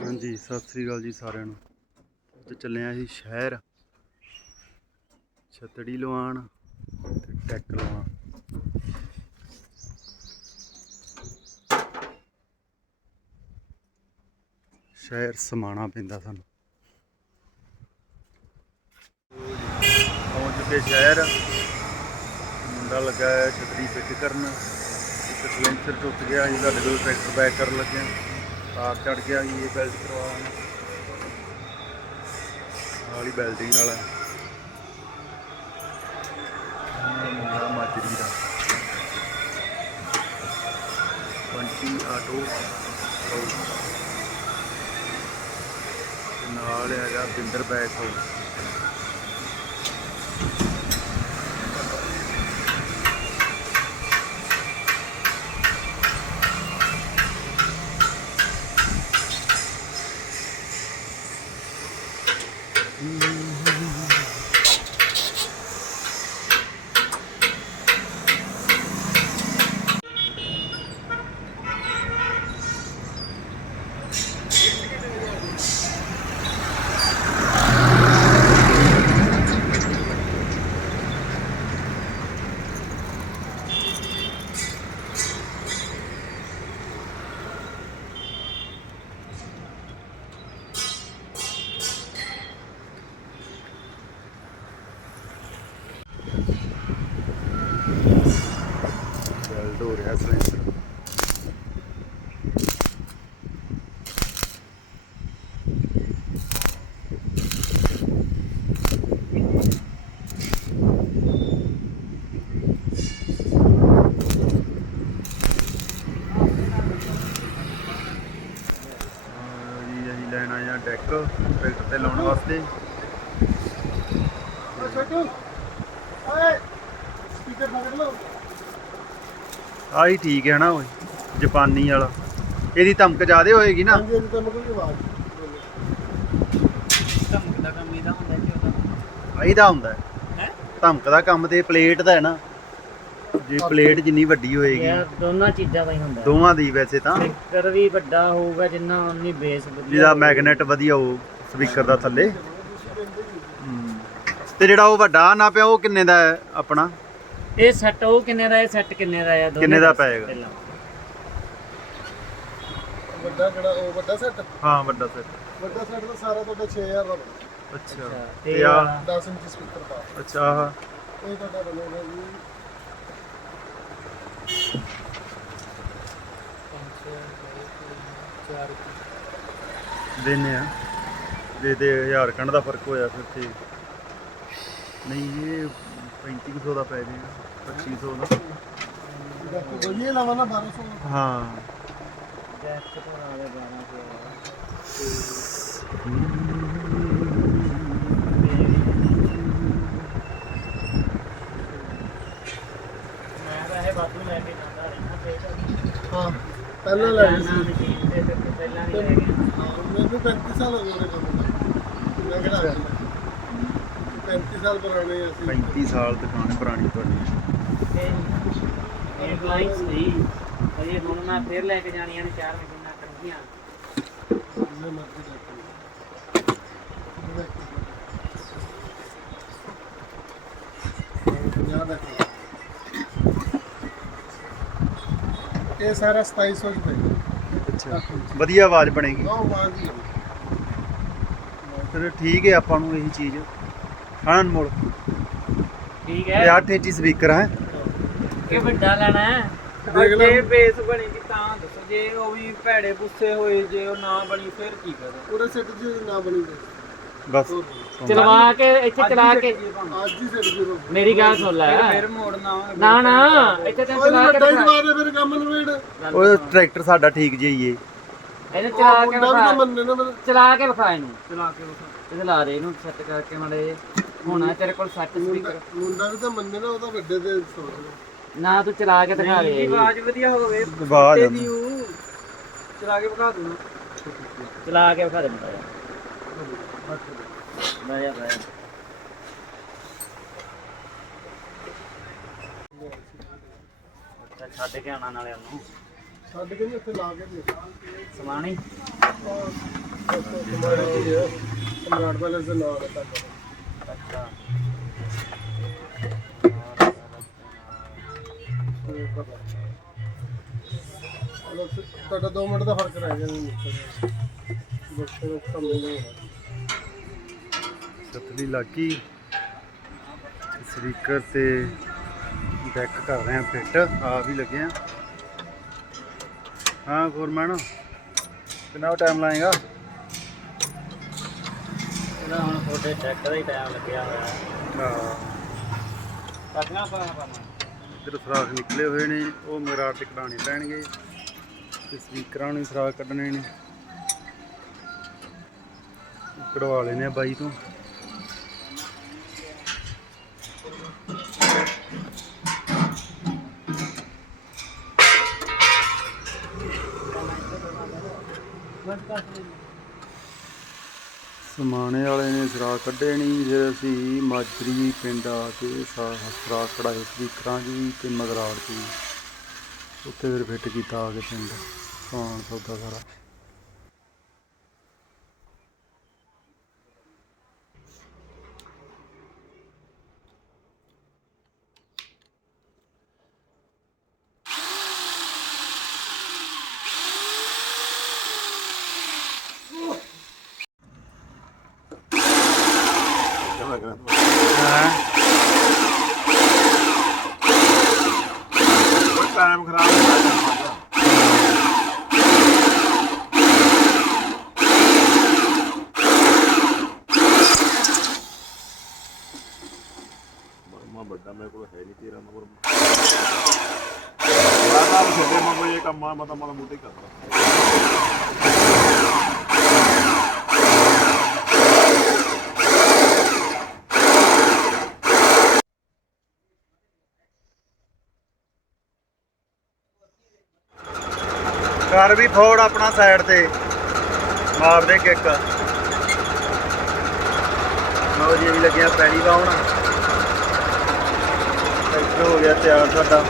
ਹਾਂਜੀ, ਸਤਿ ਸ੍ਰੀ ਅਕਾਲ ਜੀ ਸਾਰਿਆਂ ਨੂੰ। ਅੱਜ ਚੱਲੇ ਆ ਅਸੀਂ ਸ਼ਹਿਰ। ਛਤੜੀ ਲਵਾਣ ਤੇ ਟੈਕ ਲਵਾਣ ਸ਼ਹਿਰ ਸਮਾਣਾ ਪੈਂਦਾ ਸਾਨੂੰ। ਪਹੁੰਚ ਚੁੱਕੇ ਸ਼ਹਿਰ। ਮੁੰਡਾ ਲੱਗਾ ਹੈ ਛਤਰੀ ਫਿੱਟ ਕਰਨ। ਇੱਕ ਸਲੈਂਸਰ ਟੁੱਟ ਗਿਆ ਸੀ ਸਾਡੇ ਕੋਲ ਟਰੈਕਟਰ ਬੈਕ ਕਰਨ ਲੱਗੇ ਹਾਂ। ਤਾਰ ਚੜ ਗਿਆ ਜੀ, ਇਹ ਬੈਲਟ ਕਰਵਾਉਣਾ। ਵਾਲੀ ਬੈਲਟਿੰਗ ਵਾਲਾ ਇਹ ਮੁੰਡਾ ਮਾਜਰੀ ਦਾ। 20 ਆਟੋ। ਨਾਲ ਹੈਗਾ ਬਿੰਦਰ ਬੈਕ ਹਾਊਸ ਬੈਲਟ ਹੋ ਰਿਹਾ ਸਲੈਂਸਰ ਅਹ ਜੀ ਅਸੀਂ ਲੈਣ ਆਏ ਆ ਡੈਕ ਟਰੈਕਟਰ ਤੇ ਲਾਉਣ ਵਾਸਤੇ ਛੋਟੂ ਓਏ ਸਪੀਕਰ ਫੜ ਲਓ ਆਹੀ ਠੀਕ ਹੈ ਨਾ ਓਏ ਜਾਪਾਨੀ ਵਾਲਾ। ਇਹਦੀ ਧਮਕ ਜ਼ਿਆਦੇ ਹੋਏਗੀ ਨਾ। ਹਾਂਜੀ ਤਾਂ ਦੀ ਆਵਾਜ਼। ਧਮਕ ਦਾ ਕੰਮ ਇਹਦਾ ਹੁੰਦਾ ਕਿ ਉਹਦਾ? ਇਹਦਾ ਹੁੰਦਾ। ਹੈ? ਹੈ ਧਮਕ ਦਾ ਕੰਮ ਤੇ ਪਲੇਟ ਦਾ ਹੈ ਨਾ। ਜੇ ਪਲੇਟ ਜਿੰਨੀ ਵੱਡੀ ਹੋਏਗੀ। ਯਾਰ ਦੋਨਾਂ ਚੀਜ਼ਾਂ ਦਾ ਹੀ ਹੁੰਦਾ। ਦੋਵਾਂ ਦੀ ਵੈਸੇ ਤਾਂ। ਸਪੀਕਰ ਵੀ ਵੱਡਾ ਹੋਊਗਾ ਜਿੰਨਾ ਉਨੀ ਬੇਸ ਵਧੀਆ ਜਿਹਦਾ। ਮੈਗਨੇਟ ਵਧੀਆ ਹੋ ਸਪੀਕਰ ਦਾ ਥੱਲੇ। ਹਮ। ਤੇ ਜਿਹੜਾ ਉਹ ਵੱਡਾ ਨਾ ਪਿਆ ਉਹ ਕਿੰਨੇ ਦਾ ਹੈ ਆਪਣਾ? ਇਹ ਸੈੱਟ ਉਹ ਕਿੰਨੇ ਦਾ ਇਹ ਸੈੱਟ ਕਿੰਨੇ ਦਾ ਆ? ਦੋਨੇ ਕਿੰਨੇ ਦਾ ਪਏਗਾ? ਪਹਿਲਾਂ। ਵੱਡਾ ਕਿਹੜਾ ਉਹ ਵੱਡਾ ਸੈੱਟ ਹਾਂ ਵੱਡਾ ਸੈਟ ਵੱਡਾ ਸੈੱਟ ਦਾ ਸਾਰਾ ਤੁਹਾਡਾ 6000 ਦਾ ਬਣਦਾ ਅੱਛਾ। ਤੇ ਤੇ ਆ ਆਹ? 10 ਇੰਚ ਸਪੀਕਰ ਦਾ ਅੱਛਾ ਆਹ? ਇਹ ਤੁਹਾਡਾ ਬਣੇਗਾ ਜੀ। ਦੇਨੇ ਆ। ਦੇ ਦੇ 1000 ਕੰਡ ਦਾ ਫ਼ਰਕ ਹੋਇਆ ਫਿਰ ਤੇ। ਨਹੀਂ ਇਹ 3500 ਦਾ ਪੈ ਜਾਏਗਾ 2500 ਦਾ। ਇਹ ਲਾਵਾ ਨਾ 1200 ਦਾ। ਹਾਂ। ਜੈਕ ਤੋਂ ਆ ਗਿਆ 12 ਮੈਂ ਤਾਂ ਇਹ ਬਾਪੂ ਲੈ ਕੇ ਜਾਂਦਾ ਰਹਿਣਾ ਫੇਰ ਹਾਂ ਪਹਿਲਾਂ ਲੈ ਸੀ। ਪਹਿਲਾਂ ਨਹੀਂ ਲੈ ਗਿਆ ਹਾਂ ਮੈਨੂੰ 35 ਸਾਲ ਹੋ ਗਏ ਕੰਮ ਨੂੰ ਮੈਂ ਕਿਹੜਾ ਅੱਜ ਦਾ। 35 ਸਾਲ ਪੁਰਾਣੇ ਆ ਅਸੀਂ। 35 ਸਾਲ ਦੁਕਾਨ ਪੁਰਾਣੀ ਤੁਹਾਡੀ ਇਹ ਬਲਾਈਂਸ ਦੀ ਅਜੇ ਹੁਣ ਮੈਂ ਫੇਰ ਲੈ ਕੇ ਜਾਣੀਆਂ ਨੇ ਚਾਰ ਮਸ਼ੀਨਾਂ ਕਰਦੀਆਂ ਜਿੰਨੇ ਮਰਜ਼ੀ ਦੇਖੋ ਯਾਦ ਰੱਖੋ ਇਹ ਸਾਰਾ 2700 ਚ ਪਏਗਾ ਅੱਛਾ। ਵਧੀਆ ਆਵਾਜ਼ ਬਣੇਗੀ। ਉਹ ਆਵਾਜ਼ ਹੀ ਫਿਰ ਠੀਕ ਹੈ ਆਪਾਂ ਨੂੰ ਇਹੀ ਚੀਜ਼ ਹਾਂ ਮੋੜ ਠੀਕ ਇਹ ਹੈ 8 ਇੰਚੀ ਸਪੀਕਰ ਹੈ। ਕਿ ਵੱਡਾ ਲੈਣਾ ਹੈ। ਦੇਖ ਲੈ। ਜੇ ਬੇਸ ਬਣੇਗੀ ਤਾਂ ਦੱਸੋ ਜੇ ਉਹ ਵੀ ਭੈੜੇ ਪੁੱਸੇ ਹੋਏ ਜੇ ਉਹ ਨਾ ਬਣੀ ਫਿਰ ਕੀ ਕਰਾਂ? ਪੂਰੇ ਸੈੱਟ ਜੀ ਨਾ ਬਣੀ ਬਸ ਚਲਵਾ ਕੇ ਇੱਥੇ ਚਲਾ ਕੇ। ਅੱਜ ਹੀ ਸੈੱਟ ਜੀ ਮੇਰੀ ਗੱਲ ਸੁਣ ਲੈ। ਫਿਰ ਮੋੜਨਾ ਨਾ ਨਾ ਇੱਥੇ ਤੇ ਚਲਾ ਕੇ ਮੇਰੇ ਕੰਮ ਨੂੰ ਵੇੜ। ਉਹ ਟਰੈਕਟਰ ਸਾਡਾ ਠੀਕ ਜਿਹਾ ਹੀ ਏ। ਇਹਨੂੰ ਚਲਾ ਕੇ ਚਲਾ ਕੇ ਵਿਖਾ ਇਹਨੂੰ। ਚਲਾ ਕੇ ਵਿਖਾ। ਇਹਦੇ ਲਾ ਦੇ ਇਹਨੂੰ ਸੈੱਟ ਕਰਕੇ ਮਾੜੇ ਹੋਣਾ ਤੇਰੇ ਕੋਲ ਸੈੱਟ ਸਪੀਕਰ ਮੁੰਡਾ ਵੀ ਤਾਂ ਮੰਨੇ ਨਾ ਉਹਦਾ ਵੱਡੇ ਤੇ ਸੋਚ ਨਾ ਤੂੰ ਚਲਾ ਕੇ ਦਿਖਾ ਦੇ। ਆਵਾਜ਼ ਵਧੀਆ ਹੋਵੇ ਆਵਾਜ਼ ਤੇ। ਦੀ ਉਹ ਚਲਾ ਕੇ ਵਿਖਾ ਦੂੰ ਚਲਾ ਕੇ ਵਿਖਾ ਦੇ ਮੁੰਡਾ। ਬਾਇਆ ਬਾਇਆ ਅੱਛਾ ਛੱਡ ਕੇ ਆਉਣਾ ਨਾਲੇ ਉਹਨੂੰ। ਛੱਡ ਕੇ ਨਹੀਂ ਉੱਥੇ ਲਾ ਕੇ ਦੇ। ਸਮਾਣੀ। ਜੀ ਸਮਰਾਟ ਪੈਲੇਸ ਦੇ ਨਾਲ ਹੈ ਤੁਹਾਡਾ ਚਲੋ ਤੁਹਾਡਾ 2 ਮਿੰਟ ਦਾ ਫ਼ਰਕ ਰਹਿ ਗਿਆ ਨਹੀਂ ਬਸ ਕੰਮ ਨਹੀਂ ਸਤਲੀ ਲਾਗੀ ਸਪੀਕਰ ਤੇ ਡੈਕ ਕਰ ਰਹੇ ਆ ਫਿੱਟ ਆ ਵੀ ਲੱਗੇ ਆ ਹਾਂ ਗੁਰਮਨ ਕਿੰਨਾ ਟਾਈਮ ਲਾਏਗਾ? ਇਹਦਾ ਹੁਣ ਤੁਹਾਡੇ ਚੈੱਕ ਦਾ ਹੀ ਟਾਈਮ ਲੱਗਿਆ ਹੋਇਆ। ਹਾਂ। ਕੱਟਣਾ ਪੈਣਾ ਕੰਮ ਇੱਧਰ ਸਰਾਖ ਨਿਕਲੇ ਹੋਏ ਨੇ ਉਹ ਮੇਰਾ ਤੇ ਕਢਾਉਣੇ ਪੈਣਗੇ। ਤੇ ਸਪੀਕਰਾਂ ਨੂੰ ਵੀ ਸਰਾਖ ਕੱਢਣੇ ਨੇ। ਕਢਵਾ ਲੈਨੇ ਆ ਬਾਈ ਤੋਂ ਸਮਾਣੇ ਵਾਲੇ ਨੇ ਸਰਾਖ ਕੱਢੇ ਨਹੀਂ ਫਿਰ ਅਸੀਂ ਮਾਜਰੀ ਪਿੰਡ ਆ ਕੇ ਸਾ- ਸਰਾਖ ਕਢਾਏ ਸਪੀਕਰਾਂ 'ਚ ਵੀ ਤੇ ਮਗਰਾੜ 'ਚ ਵੀ ਉੱਥੇ ਫਿਰ ਫਿੱਟ ਕੀਤਾ ਆ ਕੇ ਪਿੰਡ ਸਮਾਨ ਸੌਦਾ ਸਾਰਾ। ਟਾਈਮ ਖਰਾਬ ਹੋ ਗਿਆ। ਮਾ ਵੱਡਾ ਮੇਰੇ ਕੋਲ ਹੈ ਨਹੀਂ ਤੇਰਾ ਨੰਬਰ ਮੈਂ ਤਾਂ ਛੱਡੇ ਮੈਂ ਕੋਈ ਇਹ ਕੰਮ ਆ ਮੈਂ ਤਾਂ ਮਾੜਾ ਮੋਟਾ ਹੀ ਕਰਦਾ। ਕਰ ਵੀ ਫੋੜ ਆਪਣਾ ਸਾਈਡ ਤੇ। ਮਾਰ ਦੇ ਕਿੱਕ। ਲਓ ਜੀ ਵੀ ਲੱਗਿਆ ਪੈਲੀ ਵਾਉਣ ਟਰੈਕਟਰ ਹੋ ਗਿਆ ਤਿਆਰ ਸਾਡਾ।